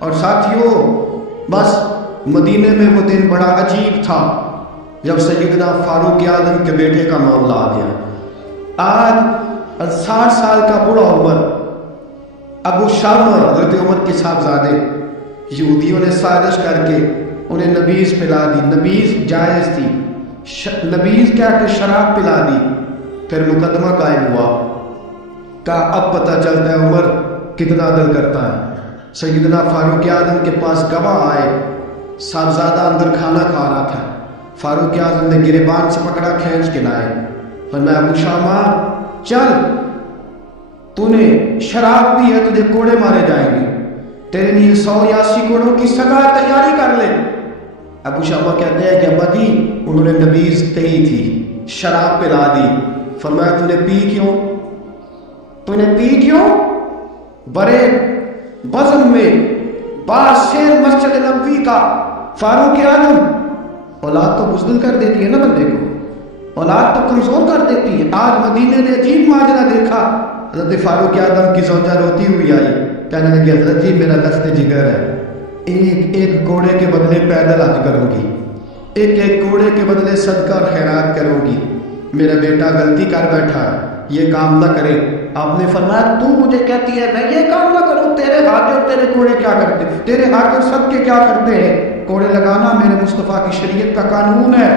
اور ساتھیوں بس مدینے میں وہ دن بڑا عجیب تھا جب سیدنا فاروق اعظم کے بیٹے کا معاملہ آ گیا۔ آج 60 سال کا بوڑھا عمر ابو شامہ حضرت عمر کے صاحبزادے یہودیوں نے سازش کر کے انہیں نبیذ پلا دی۔ نبیذ جائز تھی، نبیذ کیا کہ شراب پلا دی۔ پھر مقدمہ قائم ہوا، کہا اب پتہ چلتا ہے عمر کتنا عدل کرتا ہے۔ سیدنا فاروق اعظم کے پاس گواہ آئے، صاحبزادہ اندر کھانا کھا رہا تھا، فاروق اعظم نے گریبان سے پکڑا، کھینچ کے لائے، فرمایا ابو شامہ چل، تو نے شراب پی ہے، تجھے کوڑے مارے جائیں گے، تیرے لیے 100 یا 80 کوڑوں کی سزا تیاری کر لے۔ ابو شامہ کہتے ہیں کہ ابا جی انہوں نے نبیذ کہی تھی، شراب پلا دی۔ فرمایا تو نے پی کیوں؟ تو نے پی کیوں؟ بڑے بزم میں باشیر مسجد نبوی کا فاروق اعظم، اولاد تو بزدل کر دیتی ہے نا بندے کو، اولاد تو کمزور کر دیتی ہے۔ آج مدینے نے عجیب ماجرا دیکھا، حضرت فاروق اعظم کی زوجہ روتی ہوئی آئی، کہنے لگی حضرت جی میرا لفظ جگر ہے، ایک کوڑے کے بدلے پیدل حج کروں گی، ایک کوڑے کے بدلے صدقہ اور خیرات کروں گی، میرا بیٹا غلطی کر بیٹھا ہے، یہ کام نہ کرے۔ آپ نے فرمایا تو مجھے کہتی ہے میں یہ کام نہ کروں، تیرے ہاتھ اور تیرے کوڑے کیا کرتے، تیرے ہاتھ اور صدقے کیا کرتے ہیں؟ کوڑے لگانا میرے مصطفیٰ کی شریعت کا قانون ہے۔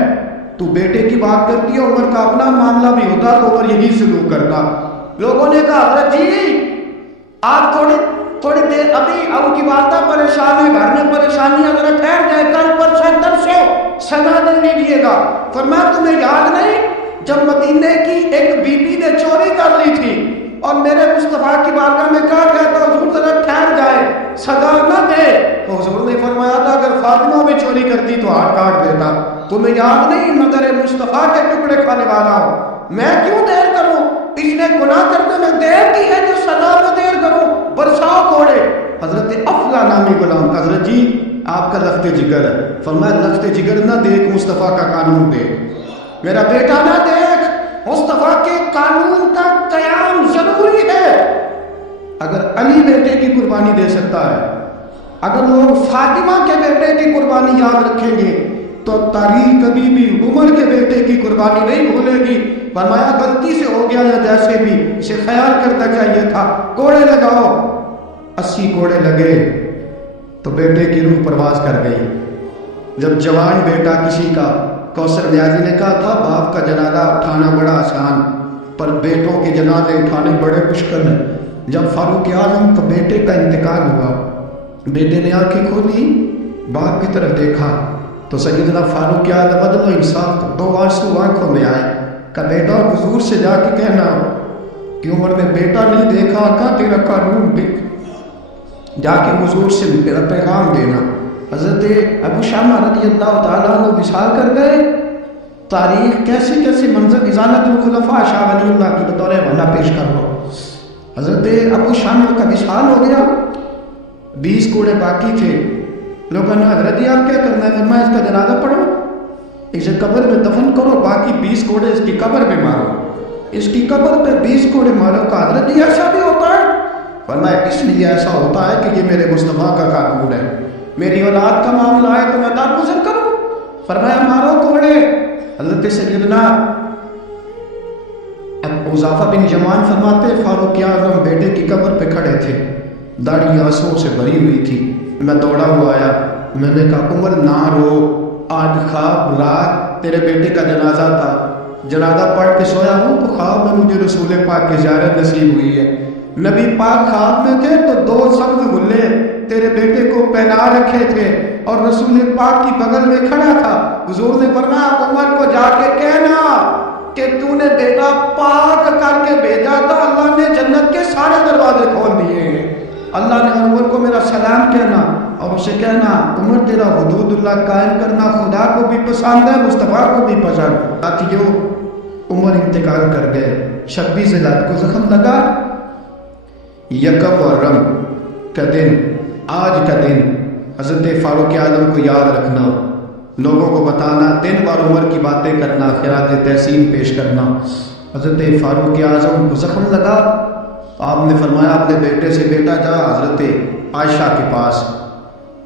تو بیٹے کی بات کرتی ہے، عمر کا اپنا معاملہ بھی ہوتا تو عمر یہی سلوک کرتا۔ لوگوں نے کہا حضرت جی آپ تھوڑی دیر، ابھی ابو کی والدہ پریشان ہے، گھر میں پریشانی ہے، ذرا ٹھہر جائے، کل پرسوں ترسوں سزا دے دیجیے گا۔ فرمایا تمہیں یاد نہیں جب مدینے کی ایک بی بی نے چوری کر لی تھی اور میرے مصطفیٰ کی بارگاہ میں کہا گیا تھا حضور ذرا ٹھہر جائے، سزا نہ دے، تو حضور نے فرمایا تھا اگر فاطمہ بھی چوری کرتی تو ہاتھ کاٹ دیتا۔ تمہیں یاد نہیں میں تیرے مصطفیٰ کے ٹکڑے کھانے والا ہوں، میں کیوں دیر کروں؟ اس نے گناہ کرتے میں دیر کی ہے جو سزا میں دیر کروں، برساؤ کوڑے۔ حضرت افلا نامی غلام، حضرت جی آپ کا لفظ جگر ہے، فرمایا لفظ جگر نہ دیکھ، مصطفیٰ کا قانون دیکھ، میرا بیٹا نہ دیکھ، مصطفیٰ کے قانون کا قیام ضروری ہے۔ اگر علی بیٹے کی قربانی دے سکتا ہے، اگر لوگ فاطمہ کے بیٹے کی قربانی یاد رکھیں گے تو تاریخ کبھی بھی عمر کے بیٹے کی قربانی نہیں بھولے گی۔ فرمایا غلطی سے ہو گیا یا جیسے بھی، اسے خیال کرنا چاہیے تھا، کوڑے لگاؤ۔ 80 کوڑے لگے تو بیٹے کی روح پرواز کر گئی۔ جب جوان بیٹا کسی کا، کوثر نیازی نے کہا تھا باپ کا جنازہ اٹھانا بڑا آسان پر بیٹوں کے جنازے اٹھانے بڑے مشکل ہیں۔ جب فاروق اعظم کا بیٹے کا انتقال ہوا، بیٹے نے آنکھیں کھولی، باپ کی طرف دیکھا تو سیدنا فاروق اعظم عدل و انصاف، 2 آنسو آنکھوں میں آئے، کہ بیٹا حضور سے جا کے کہنا کہ عمر نے بیٹا نہیں دیکھا، کہا تیرا قانون دیکھ، جا کے حضور سے میرا پیغام دینا۔ حضرت ابو شامہ رضی اللہ تعالیٰ عنہ وصال کر گئے۔ تاریخ کیسے کیسے منظر ازالت الخلفاء شاہ ولی اللہ کی بطور حوالہ پیش کر رہا ہوں۔ حضرت ابو شامہ کا وصال ہو گیا، 20 کوڑے باقی تھے۔ لوگوں نے حضرت جی آپ کیا کرنا ہے؟ فرمایا اس کا جنازہ پڑھو، اسے قبر میں دفن کرو، باقی 20 کوڑے اس کی قبر پہ مارو، اس کی قبر پہ 20 کوڑے مارو۔ کہا حضرت جی ایسا بھی ہوتا ہے؟ فرمایا اس لیے ایسا ہوتا ہے کہ یہ میرے مصطفیٰ کا قانون ہے، میری اولاد کا معاملہ ہے تو میں درگزر کروں۔ فرمایا مارو کوڑے۔ حضرت سیدنا حذیفہ بن یمان فرماتے فاروق اعظم بیٹے کی قبر پہ کھڑے تھے، داڑھی آنسوؤں سے بھری ہوئی تھی، میں دوڑا ہوا آیا، میں نے کہا عمر نہ رو، آج خواب رات تیرے بیٹے کا جنازہ تھا، جنازہ پڑھ کے سویا ہوں تو خواب میں مجھے رسول پاک کی زیارت نصیب ہوئی ہے، نبی پاک خواب میں تھے تو 2 سبز غلے تیرے بیٹے کو پہنا رکھے تھے اور رسول پاک کی بغل میں کھڑا تھا۔ حضور نے فرمایا عمر کو جا کے کہنا کہ تو نے بیٹا پاک کر کے بھیجا تھا، اللہ نے جنت کے سارے دروازے کھول دیے ہیں۔ اللہ نے عمر کو میرا سلام کہنا اور اسے کہنا عمر تیرا حدود اللہ قائم کرنا خدا کو بھی پسند ہے، مصطفیٰ کو بھی پسند۔ ساتھیوں عمر انتقال کر گئے، 26 ذوالحجہ کو زخم لگا، یکم محرم کا دن، آج کا دن حضرت فاروق اعظم کو یاد رکھنا، لوگوں کو بتانا، دن بار عمر کی باتیں کرنا، خراج تحسین پیش کرنا۔ حضرت فاروق اعظم کو زخم لگا، آپ نے فرمایا اپنے بیٹے سے بیٹا جا حضرت عائشہ کے پاس،